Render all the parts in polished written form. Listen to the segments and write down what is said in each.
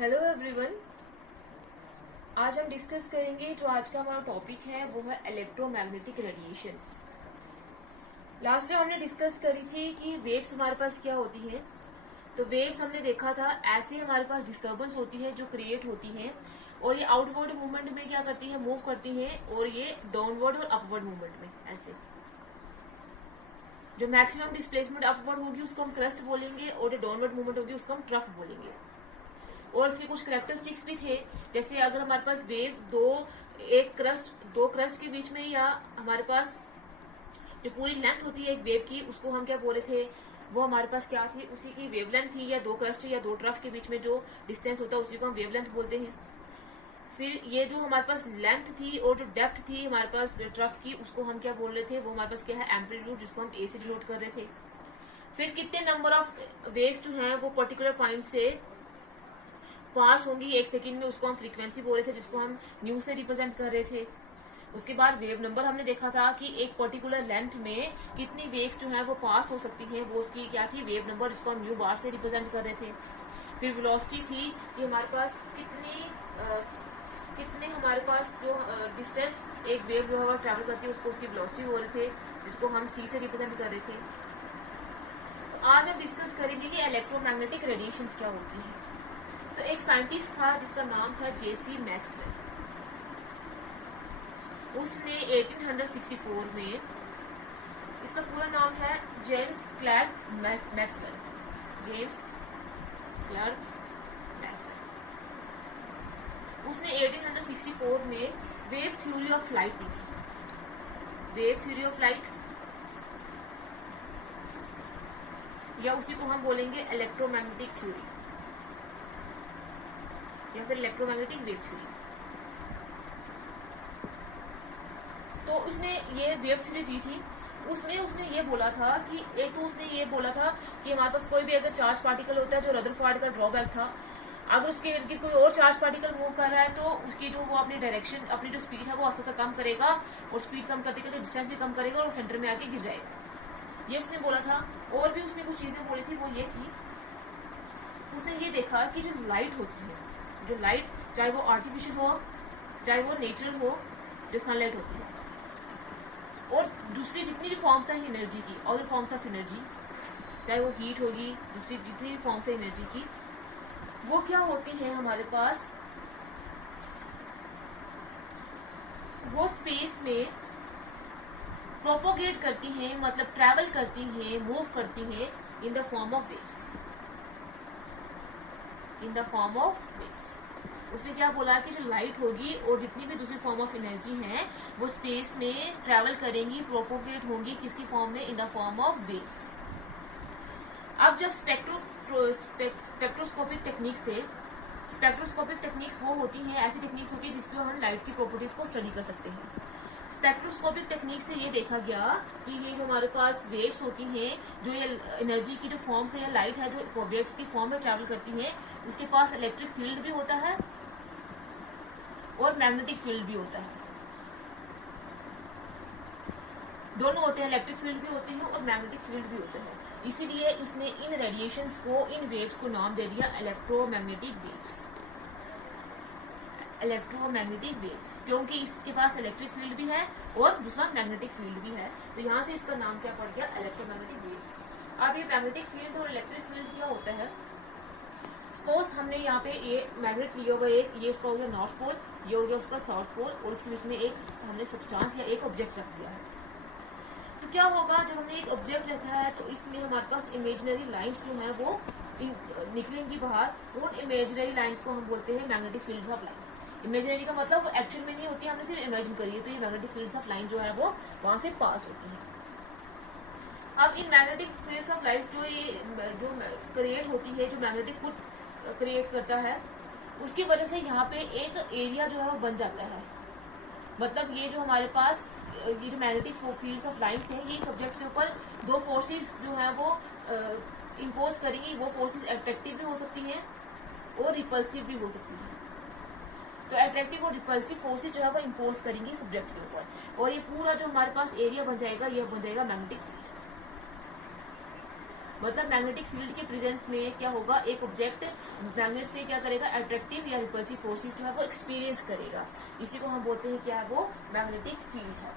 Hello everyone. आज हम discuss करेंगे जो आज का हमारा टॉपिक है वो है इलेक्ट्रोमैग्नेटिक रेडिएशंस। लास्ट टाइम हमने डिस्कस करी थी कि वेव्स हमारे पास क्या होती है। तो वेव्स हमने देखा था ऐसे हमारे पास डिस्टर्बेंस होती है जो क्रिएट होती है और ये आउटवर्ड मूवमेंट में क्या करती है, मूव करती है, और ये डाउनवर्ड और अपवर्ड मूवमेंट में ऐसे। जो मैक्सिमम डिस्प्लेसमेंट अपवर्ड होगी उसको हम क्रस्ट बोलेंगे और जो डाउनवर्ड मूवमेंट होगी उसको हम ट्रफ बोलेंगे। और इसके कुछ करेक्टरिस्टिक्स भी थे, जैसे अगर हमारे पास वेव दो क्रस्ट के बीच में, या हमारे पास जो पूरी लेंथ होती है एक वेव की उसको हम क्या बोले थे, वो हमारे पास क्या थी, उसी की वेवलेंथ थी, या दो क्रस्ट या दो ट्रफ के बीच में जो डिस्टेंस होता है उसी को हम वेवलेंथ बोलते हैं। फिर ये जो हमारे पास लेंथ थी और जो डेप्थ थी हमारे पास ट्रफ की उसको हम क्या बोल रहे थे, वो हमारे पास क्या है, एम्पलीट्यूड, जिसको हम ए से डिनोट कर रहे थे। फिर कितने नंबर ऑफ वेव्स जो है वो पर्टिकुलर पॉइंट से पास होंगी एक सेकंड में, उसको हम फ्रीक्वेंसी बोल रहे थे, जिसको हम न्यू से रिप्रेजेंट कर रहे थे। उसके बाद वेव नंबर हमने देखा था कि एक पर्टिकुलर लेंथ में कितनी वेव्स जो है वो पास हो सकती हैं, वो उसकी क्या थी, वेव नंबर, जिसको हम न्यू बार से रिप्रेजेंट कर रहे थे। फिर वेलोसिटी थी कि हमारे पास कितने हमारे पास जो डिस्टेंस एक वेव जो है ट्रेवल करती है उसको उसकी वेलोसिटी बोल रहे थे, जिसको हम सी से रिप्रेजेंट कर रहे थे। तो आज हम डिस्कस करेंगे कि इलेक्ट्रोमैग्नेटिक रेडिएशंस क्या होती है। तो एक साइंटिस्ट था जिसका नाम था जेसी मैक्सवेल। उसने 1864 में, इसका पूरा नाम है James clerk Maxwell, James clerk Maxwell. उसने 1864 में वेव थ्योरी ऑफ लाइट दी थी। वेव थ्योरी ऑफ लाइट, या उसी को हम बोलेंगे इलेक्ट्रोमैग्नेटिक थ्योरी या फिर इलेक्ट्रोमैग्नेटिक वेव थ्योरी। तो उसने ये वेव थ्योरी दी थी। उसमें उसने ये बोला था कि एक तो उसने ये बोला था कि हमारे पास कोई भी अगर चार्ज पार्टिकल होता है, जो रदरफोर्ड का ड्रॉबैक था, अगर उसके इर्द गिर्द कोई और चार्ज पार्टिकल मूव कर रहा है तो उसकी जो वो अपनी डायरेक्शन, अपनी जो स्पीड है वो आस्ते कम करेगा, और स्पीड कम करते करते डिस्टेंस भी कम करेगा और सेंटर में आके गिर जाएगा। ये उसने बोला था। और भी उसने कुछ चीजें बोली थी, वो ये थी, उसने ये देखा कि जो लाइट होती है, जो लाइट, चाहे वो आर्टिफिशियल हो चाहे वो नेचुरल हो, जो सनलाइट होती है, और दूसरी जितनी भी फॉर्म्स है एनर्जी की, अदर फॉर्म्स ऑफ एनर्जी, चाहे वो हीट होगी, दूसरी जितनी भी फॉर्म्स है एनर्जी की, वो क्या होती है हमारे पास, वो स्पेस में प्रोपोगेट करती हैं, मतलब ट्रैवल करती हैं, मूव करती हैं in the form of waves, in the form of waves. उसने क्या बोला कि जो लाइट होगी और जितनी भी दूसरी फॉर्म ऑफ एनर्जी है वो स्पेस में ट्रैवल करेंगी, प्रोपोगेट होंगी, किसकी फॉर्म में, in the form of waves. अब जब स्पेक्ट्रोस्कोपिक टेक्निक से, स्पेक्ट्रोस्कोपिक टेक्निक्स वो होती हैं, ऐसी टेक्निक्स होती है जिसको हम लाइट की प्रॉपर्टीज को स्टडी कर सकते हैं। स्पेक्ट्रोस्कोपिक टेक्निक से ये देखा गया कि ये जो हमारे पास वेव्स होती हैं, जो ये एनर्जी की जो फॉर्म्स है या लाइट है जो वेव्स की फॉर्म में ट्रैवल करती है, उसके पास इलेक्ट्रिक फील्ड भी होता है और मैग्नेटिक फील्ड भी होता है। दोनों होते हैं, इलेक्ट्रिक फील्ड भी होते हैं और मैग्नेटिक फील्ड भी होते हैं। इसीलिए उसने इन रेडिएशंस को, इन वेव्स को नाम दे दिया इलेक्ट्रोमैग्नेटिक वेव्स, इलेक्ट्रोमैग्नेटिक वेव्स, क्योंकि इसके पास इलेक्ट्रिक फील्ड भी है और दूसरा मैग्नेटिक फील्ड भी है। तो यहाँ से इसका नाम क्या पड़ गया, इलेक्ट्रोमैग्नेटिक वेव्स। अब ये मैग्नेटिक फील्ड और इलेक्ट्रिक फील्ड क्या होता है, सपोज हमने यहाँ पे ये मैग्नेट लिया हुआ, एक ये उसका हो गया नॉर्थ पोल, ये हो गया उसका साउथ पोल, और इसके बीच में एक हमने सब्सटेंस या एक ऑब्जेक्ट रख दिया है। तो क्या होगा, जब हमने एक ऑब्जेक्ट रखा है तो इसमें हमारे पास इमेजिनरी लाइंस जो है वो निकलेंगी बाहर। उन इमेजिनरी लाइंस को हम बोलते हैं magnetic fields of lines. Imaginary का मतलब वो एक्चुअल में नहीं होती है, हमने सिर्फ इमेजिन करी है, तो ये मैग्नेटिक फील्ड्स ऑफ लाइन जो है वो वहां से पास होती है। अब in magnetic fields of light जो क्रिएट होती है, जो मैग्नेटिक फील्ड क्रिएट करता है, उसकी वजह से यहाँ पे एक एरिया जो है वो बन जाता है। मतलब ये जो हमारे पास ये जो मैग्नेटिक फील्ड्स ऑफ लाइन्स है, ये सब्जेक्ट के ऊपर दो फोर्सेस जो है वो इम्पोज करेंगी। वो फोर्सेस अट्रैक्टिव भी हो सकती हैं और रिपल्सिव भी हो सकती हैं। तो अट्रैक्टिव और रिपल्सिव फोर्सेस जो है वो इम्पोज करेंगी सब्जेक्ट के ऊपर, और ये पूरा जो हमारे पास एरिया बन जाएगा, ये बन जाएगा मैग्नेटिक फील्ड। मतलब मैग्नेटिक फील्ड के प्रेजेंस में क्या होगा, एक ऑब्जेक्ट मैग्नेट से क्या करेगा, अट्रैक्टिव या रिपल्सिव फोर्सेस जो है वो एक्सपीरियंस करेगा। इसी को हम बोलते हैं क्या है, वो मैग्नेटिक फील्ड है।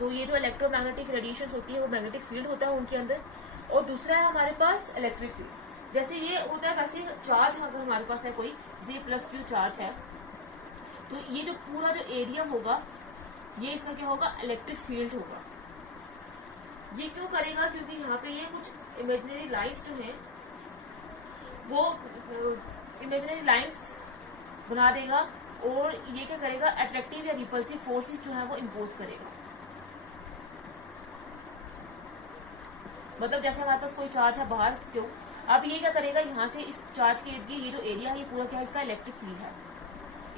तो ये जो इलेक्ट्रोमैग्नेटिक रेडिएशन होती है वो मैग्नेटिक फील्ड होता है उनके अंदर। और दूसरा है हमारे पास इलेक्ट्रिक फील्ड। जैसे ये होता है वैसे चार्ज अगर हमारे पास है कोई G+Q चार्ज है, तो ये जो पूरा जो एरिया होगा ये इसका क्या होगा, इलेक्ट्रिक फील्ड होगा। ये क्यों करेगा, क्योंकि यहाँ पे ये कुछ इमेजिनरी लाइंस जो है वो इमेजिनरी लाइंस बना देगा और ये क्या करेगा, अट्रैक्टिव या रिपल्सिव फोर्सेस जो है वो इम्पोज करेगा। मतलब जैसे हमारे पास कोई चार्ज है बाहर, क्यों, अब ये क्या करेगा, यहाँ से इस चार्ज के इर्द गिर्द ये जो एरिया है ये पूरा क्या है, इसका इलेक्ट्रिक फील्ड है।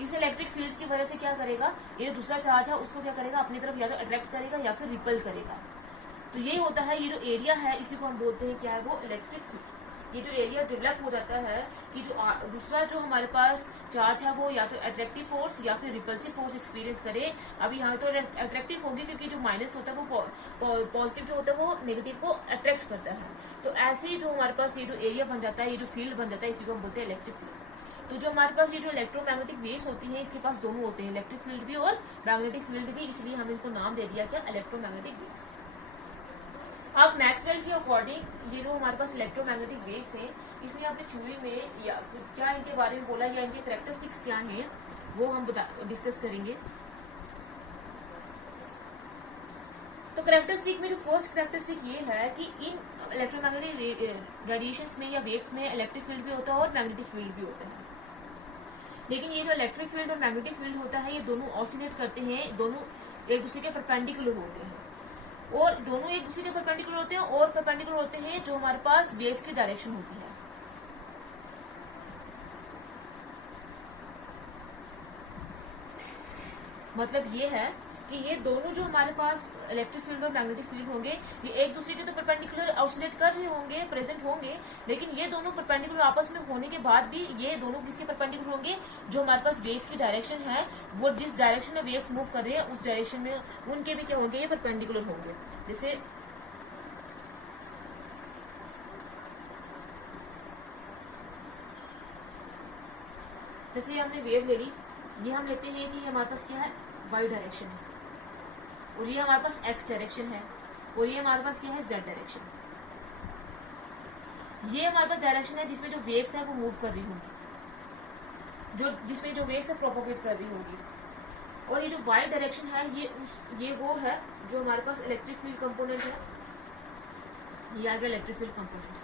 इस इलेक्ट्रिक फील्ड की वजह से क्या करेगा, ये जो दूसरा चार्ज है उसको क्या करेगा, अपनी तरफ या तो अट्रैक्ट करेगा या फिर रिपल करेगा। तो ये होता है, ये जो एरिया है इसी को हम बोलते हैं क्या है, वो इलेक्ट्रिक फील्ड। ये जो एरिया डेवलप हो जाता है कि जो दूसरा जो हमारे पास चार्ज है वो या तो अट्रैक्टिव फोर्स या फिर रिपल्सिव फोर्स एक्सपीरियंस करे। अभी यहाँ तो अट्रैक्टिव होगी क्योंकि जो माइनस होता है वो पॉजिटिव जो होता है वो नेगेटिव को अट्रैक्ट करता है। तो ऐसे ही जो हमारे पास ये जो एरिया बन जाता है, ये जो फील्ड बन जाता है, इसी को हम बोलते हैं इलेक्ट्रिक फील्ड। तो जो हमारे पास ये जो इलेक्ट्रोमैग्नेटिक वेव्स होती हैं इसके पास दोनों होते हैं, इलेक्ट्रिक फील्ड भी और मैग्नेटिक फील्ड भी, इसलिए हमने इनको नाम दे दिया क्या, इलेक्ट्रोमैग्नेटिक वेव्स। अब मैक्सवेल के अकॉर्डिंग ये जो हमारे पास इलेक्ट्रोमैग्नेटिक वेव्स हैं, इसलिए आपने थ्योरी में या क्या इनके बारे में बोला या इनके कैरेक्टरिस्टिक्स क्या हैं वो हम डिस्कस करेंगे। तो कैरेक्टरिस्टिक में जो फर्स्ट कैरेक्टरिस्टिक ये है कि इन इलेक्ट्रोमैग्नेटिक रेडिएशंस में या वेव्स में इलेक्ट्रिक फील्ड भी होता है और मैग्नेटिक फील्ड भी होता है। लेकिन ये जो इलेक्ट्रिक फील्ड और मैग्नेटिक फील्ड होता है ये दोनों ऑसिलेट करते हैं, दोनों एक दूसरे के परपेंडिकुलर होते हैं और दोनों एक दूसरे के परपेंडिकुलर होते हैं और परपेंडिकुलर होते हैं जो हमारे पास वेव्स की डायरेक्शन होती है। मतलब ये है कि ये दोनों जो हमारे पास इलेक्ट्रिक फील्ड और मैग्नेटिक फील्ड होंगे ये एक दूसरे के तो परपेंडिकुलर ऑसिलेट कर रहे होंगे, प्रेजेंट होंगे, लेकिन ये दोनों परपेंडिकुलर आपस में होने के बाद भी ये दोनों किसके परपेंडिकुलर होंगे, जो हमारे पास वेव की डायरेक्शन है वो जिस डायरेक्शन में वेव्स मूव कर रहे हैं उस डायरेक्शन में उनके भी क्या होंगे, ये परपेंडिकुलर होंगे। जैसे हमने वेव ले ली, ये हम लेते हैं कि हमारे पास क्या है, वाई डायरेक्शन है और ये हमारे पास एक्स डायरेक्शन है और ये हमारे पास क्या है, जेड डायरेक्शन। ये हमारे पास डायरेक्शन है जिसमें जो वेव्स है वो मूव कर रही होंगी, जो जिसमें जो वेव्स है प्रोपोगेट कर रही होगी। और ये जो वाई डायरेक्शन है ये वो है जो हमारे पास इलेक्ट्रिक फील्ड कंपोनेंट है। ये आ गया इलेक्ट्रिक फील्ड कंपोनेंट।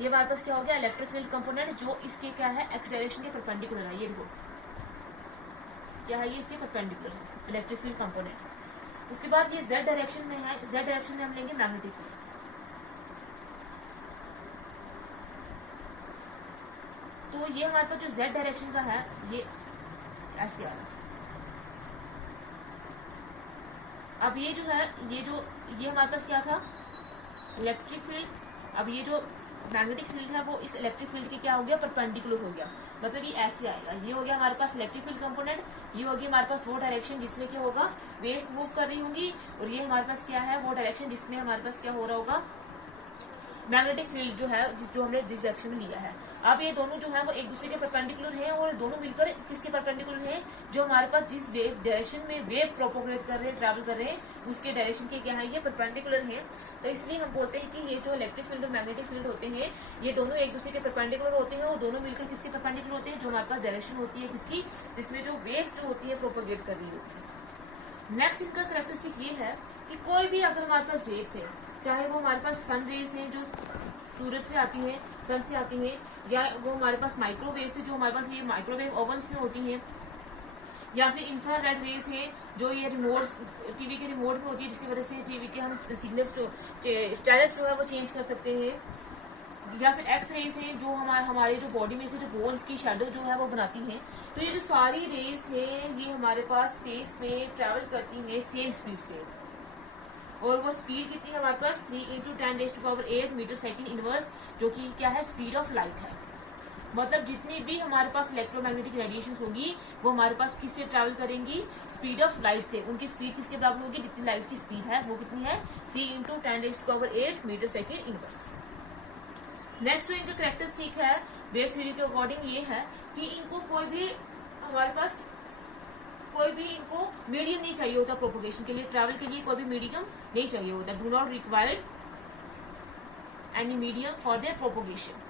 ये हमारे पास क्या हो गया, इलेक्ट्रिक फील्ड कंपोनेंट जो इसके क्या है, एक्स डायरेक्शन के परपेंडिकुलर है। ये देखो क्या है, ये इसके परपेंडिकुलर है इलेक्ट्रिक फील्ड कंपोनेंट। उसके बाद ये जेड डायरेक्शन में है, जेड डायरेक्शन में हम लेंगे मैग्नेटिक फील्ड। तो ये हमारे पास जो जेड डायरेक्शन का है ये ऐसे आ रहा है। अब ये जो है ये हमारे पास क्या था, इलेक्ट्रिक फील्ड। अब ये जो मैग्नेटिक फील्ड है वो इस इलेक्ट्रिक फील्ड के क्या हो गया, परपेंडिकुलर हो गया। मतलब ये ऐसे आएगा, ये हो गया हमारे पास इलेक्ट्रिक फील्ड कंपोनेंट, ये होगी हमारे पास वो डायरेक्शन जिसमें क्या होगा, वेव्स मूव कर रही होंगी, और ये हमारे पास क्या है, वो डायरेक्शन जिसमें हमारे पास क्या हो रहा होगा, मैग्नेटिक फील्ड जो है जो हमने जिस डायरेक्शन में लिया है। अब ये दोनों जो है वो एक दूसरे के परपेंडिकुलर हैं और दोनों मिलकर किसके परपेंडिकुलर हैं, जो हमारे पास जिस वेव डायरेक्शन में वेव प्रोपोगेट कर रहे हैं, ट्रैवल कर रहे हैं, उसके डायरेक्शन के क्या है, ये परपेंडिकुलर हैं। तो इसलिए हम बोलते हैं कि ये जो इलेक्ट्रिक फील्ड और मैग्नेटिक फील्ड होते हैं ये दोनों एक दूसरे के परपेंडिकुलर होते हैं और दोनों मिलकर किसके परपेंडिकुलर होते हैं, जो हमारे पास डायरेक्शन होती है किसकी, जिसमें जो वेव्स जो होती है प्रोपोगेट कर रही होती है। नेक्स्ट इनका कैरेक्टरिस्टिक ये है कि कोई भी अगर हमारे पास वेव्स है, चाहे वो हमारे पास सन रेज हैं जो सूरज से आती हैं, सन से आती हैं, या वो हमारे पास माइक्रोवेव से जो हमारे पास ये माइक्रोवेव ओवन्स में होती हैं, या फिर इंफ्रारेड रेज हैं जो ये रिमोट टीवी के रिमोट में होती है, जिसकी वजह से टीवी के हम सिग्नल्स चैनल्स जो है वो चेंज कर सकते हैं, या फिर एक्स रेज हैं जो हमारे जो बॉडी में से जो बोन्स की शेडो जो है वो बनाती हैं। तो ये जो सारी रेज है ये हमारे पास स्पेस में ट्रैवल करती हैं सेम स्पीड से, और वो स्पीड कितनी है हमारे पास 3 × 10⁸ मीटर सेकेंड इनवर्स, जो कि क्या है, स्पीड ऑफ लाइट है। मतलब जितनी भी हमारे पास इलेक्ट्रोमैग्नेटिक रेडिएशन होगी वो हमारे पास किससे ट्रैवल करेंगी, स्पीड ऑफ लाइट से। उनकी स्पीड किसके बराबर होगी, जितनी लाइट की स्पीड है वो कितनी है, 3 × 10⁸ मीटर सेकेंड इनवर्स। नेक्स्ट जो इनका कैरेक्टरिस्टिक है वेव थ्योरी के अकॉर्डिंग ये है कि इनको कोई भी हमारे पास कोई भी इनको मीडियम नहीं चाहिए होता प्रोपोगेशन के लिए, ट्रैवल के लिए कोई भी मीडियम नहीं चाहिए होता। Do not required any medium for their propagation.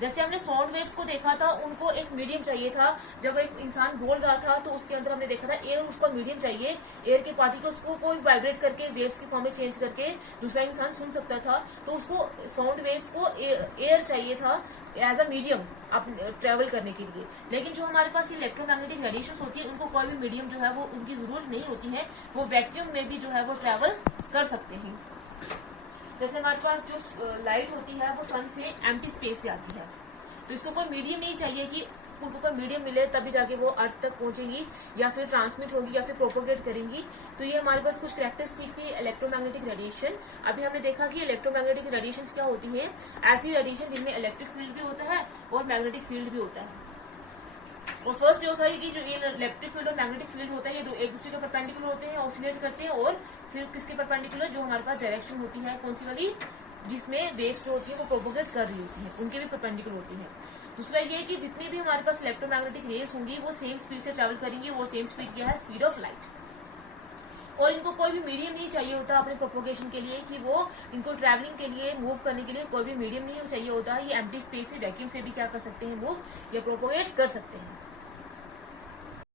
जैसे हमने साउंड वेव्स को देखा था, उनको एक मीडियम चाहिए था। जब एक इंसान बोल रहा था तो उसके अंदर हमने देखा था एयर उसको मीडियम चाहिए, एयर के पार्टिकल्स को कोई वाइब्रेट करके वेव्स की फॉर्म में चेंज करके दूसरा इंसान सुन सकता था। तो उसको साउंड वेव्स को एयर चाहिए था एज अ मीडियम ट्रेवल करने के लिए। लेकिन जो हमारे पास इलेक्ट्रोमैग्नेटिक रेडिएशन होती है उनको कोई भी मीडियम जो है वो उनकी जरूरत नहीं होती है, वो वैक्यूम में भी जो है वो ट्रेवल कर सकते हैं। जैसे हमारे पास जो लाइट होती है वो सन से एम्प्टी स्पेस से आती है, तो इसको कोई मीडियम नहीं चाहिए कि उनको कोई मीडियम मिले तभी जाके वो अर्थ तक पहुंचेंगी या फिर ट्रांसमिट होगी या फिर प्रोपोगेट करेंगी। तो ये हमारे पास कुछ कैरेक्टरिस्टिक थी इलेक्ट्रोमैग्नेटिक रेडिएशन। अभी हमने देखा कि इलेक्ट्रोमैग्नेटिक रेडिएशन क्या होती है, ऐसी रेडिएशन जिनमें इलेक्ट्रिक फील्ड भी होता है और मैग्नेटिक फील्ड भी होता है। और फर्स्ट ये होता है कि जो ये इलेक्ट्रिक फील्ड और मैग्नेटिक फील्ड होता है ये एक दूसरे के परपेंडिकुलर होते हैं, ऑसिलेट करते हैं। और फिर किसके परपेंडिकुलर, जो हमारे पास डायरेक्शन होती है कौन सी वाली, जिसमें वेव्स जो होती है वो प्रोपोगेट कर रही होती है, उनके भी परपेंडिकुलर होती है। दूसरा ये है कि जितनी भी हमारे पास इलेक्ट्रोमैग्नेटिक रेस होंगी वो सेम स्पीड से ट्रैवल करेंगी, और सेम स्पीड क्या है, स्पीड ऑफ लाइट। और इनको कोई भी मीडियम नहीं चाहिए होता अपने प्रोपोगेशन के लिए, कि वो इनको ट्रैवलिंग के लिए मूव करने के लिए कोई भी मीडियम नहीं चाहिए होता है। ये एम्प्टी स्पेस से वैक्यूम से भी क्या कर सकते हैं, मूव या प्रोपोगेट कर सकते हैं।